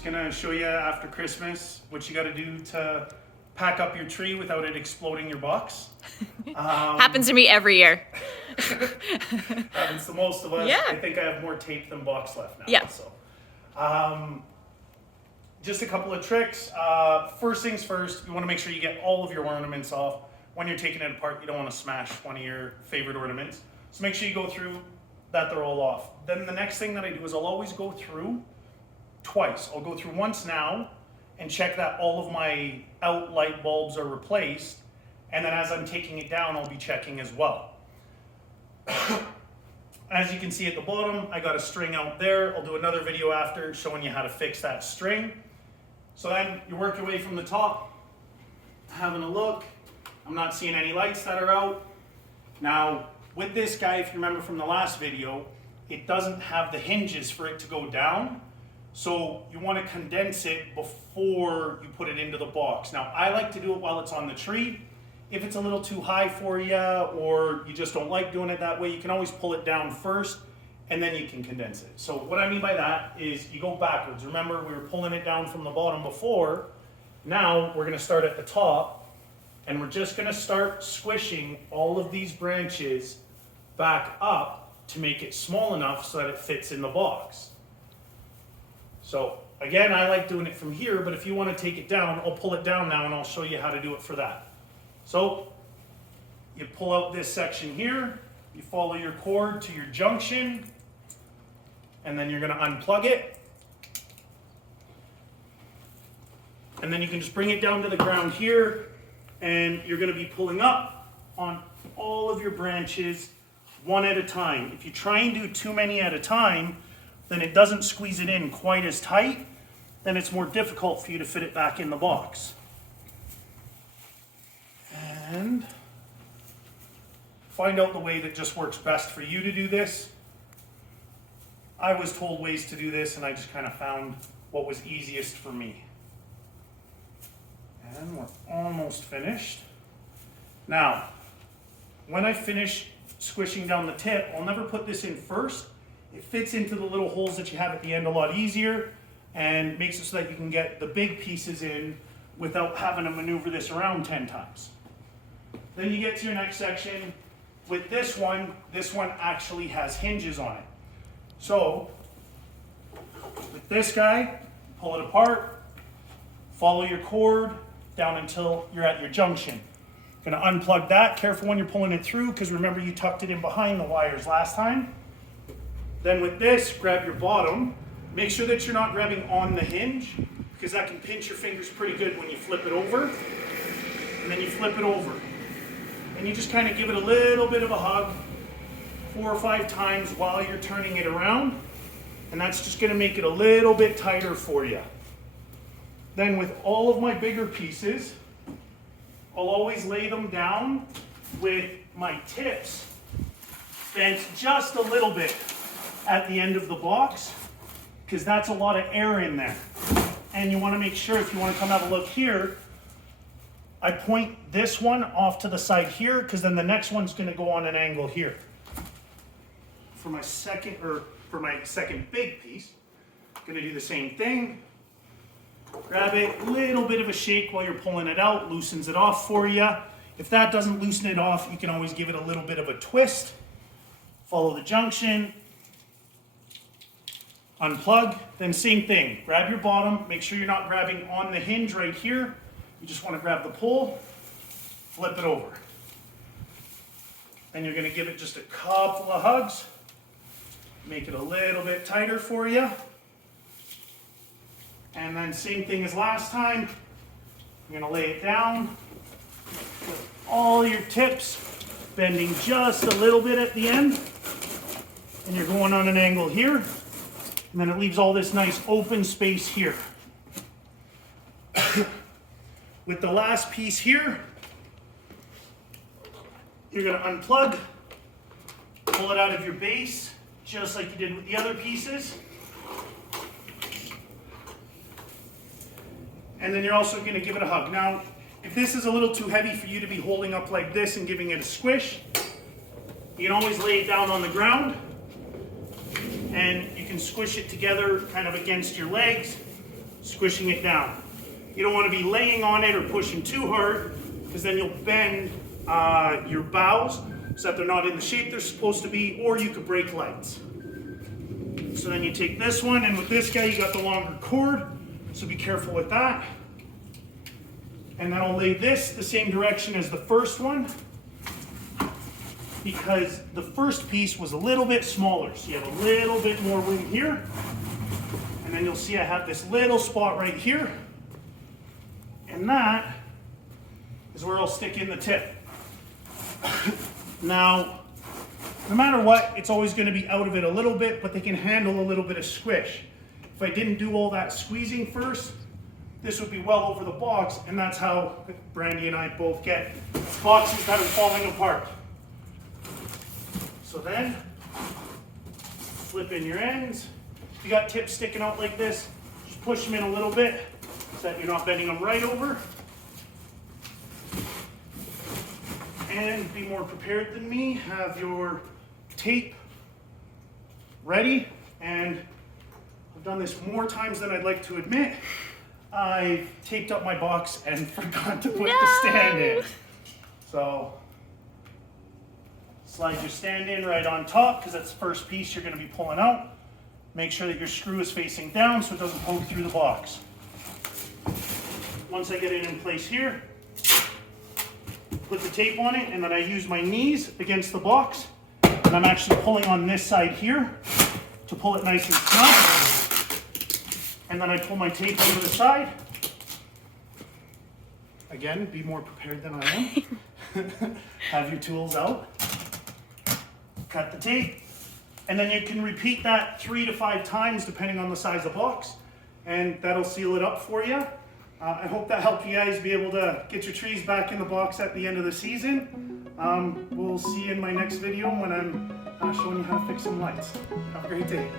Just gonna show you after Christmas what you gotta do to pack up your tree without it exploding your box. Happens to me every year. Happens to most of us. Yeah. I think I have more tape than box left now. Yeah. So, just a couple of tricks. First things first, you wanna make sure you get all of your ornaments off. When you're taking it apart, you don't wanna smash one of your favorite ornaments. So make sure you go through that they're all off. Then the next thing that I do is I'll always go through twice. I'll go through once now and check that all of my out light bulbs are replaced. And then as I'm taking it down, I'll be checking as well. As you can see at the bottom, I got a string out there. I'll do another video after showing you how to fix that string. So then you work your way from the top, having a look. I'm not seeing any lights that are out. Now, with this guy, if you remember from the last video, it doesn't have the hinges for it to go down. So you want to condense it before you put it into the box. Now, I like to do it while it's on the tree. If it's a little too high for you or you just don't like doing it that way, you can always pull it down first and then you can condense it. So what I mean by that is you go backwards. Remember, we were pulling it down from the bottom before. Now we're going to start at the top and we're just going to start squishing all of these branches back up to make it small enough so that it fits in the box. So again, I like doing it from here, but if you want to take it down, I'll pull it down now and I'll show you how to do it for that. So you pull out this section here, you follow your cord to your junction, and then you're going to unplug it. And then you can just bring it down to the ground here, and you're going to be pulling up on all of your branches one at a time. If you try and do too many at a time, then it doesn't squeeze it in quite as tight, then it's more difficult for you to fit it back in the box. And find out the way that just works best for you to do this. I was told ways to do this and I just kind of found what was easiest for me. And we're almost finished. Now, when I finish squishing down the tip, I'll never put this in first. It fits into the little holes that you have at the end a lot easier and makes it so that you can get the big pieces in without having to maneuver this around 10 times. Then you get to your next section. With this one actually has hinges on it. So, with this guy, pull it apart, follow your cord down until you're at your junction. Gonna unplug that, careful when you're pulling it through, because remember you tucked it in behind the wires last time. Then with this, grab your bottom. Make sure that you're not grabbing on the hinge, because that can pinch your fingers pretty good when you flip it over. And then you flip it over. And you just kind of give it a little bit of a hug 4 or 5 times while you're turning it around. And that's just going to make it a little bit tighter for you. Then with all of my bigger pieces, I'll always lay them down with my tips bent just a little bit at the end of the box, because that's a lot of air in there. And you want to make sure, if you want to come have a look here, I point this one off to the side here, because then the next one's going to go on an angle here. For my second big piece, I'm going to do the same thing. Grab it, little bit of a shake while you're pulling it out, loosens it off for you. If that doesn't loosen it off, you can always give it a little bit of a twist. Follow the junction, unplug, then same thing. Grab your bottom, make sure you're not grabbing on the hinge right here. You just want to grab the pull, flip it over. Then you're going to give it just a couple of hugs, make it a little bit tighter for you. And then same thing as last time, you're going to lay it down with all your tips bending just a little bit at the end. And you're going on an angle here. And then it leaves all this nice open space here. With the last piece here, you're going to unplug, pull it out of your base, just like you did with the other pieces. And then you're also going to give it a hug. Now, if this is a little too heavy for you to be holding up like this and giving it a squish, you can always lay it down on the ground and you can squish it together kind of against your legs squishing it down. You don't want to be laying on it or pushing too hard, because then you'll bend your boughs so that they're not in the shape they're supposed to be, or you could break lights. So then you take this one, and with this guy you got the longer cord, so be careful with that. And then I'll lay this the same direction as the first one, because the first piece was a little bit smaller, so you have a little bit more room here. And then you'll see I have this little spot right here, and that is where I'll stick in the tip. Now, no matter what, it's always going to be out of it a little bit, but they can handle a little bit of squish. If I didn't do all that squeezing first, this would be well over the box, and that's how Brandy and I both get boxes that are falling apart. So then, flip in your ends. If you got tips sticking out like this, just push them in a little bit so that you're not bending them right over. And be more prepared than me. Have your tape ready. And I've done this more times than I'd like to admit. I taped up my box and forgot to put the stand in. So slide your stand in right on top, because that's the first piece you're going to be pulling out. Make sure that your screw is facing down so it doesn't poke through the box. Once I get it in place here, put the tape on it, and then I use my knees against the box, and I'm actually pulling on this side here to pull it nice and snug. And then I pull my tape over the side. Again, be more prepared than I am. Have your tools out. Cut the tape. And then you can repeat that 3 to 5 times depending on the size of the box. And that'll seal it up for you. I hope that helped you guys be able to get your trees back in the box at the end of the season. We'll see you in my next video when I'm showing you how to fix some lights. Have a great day.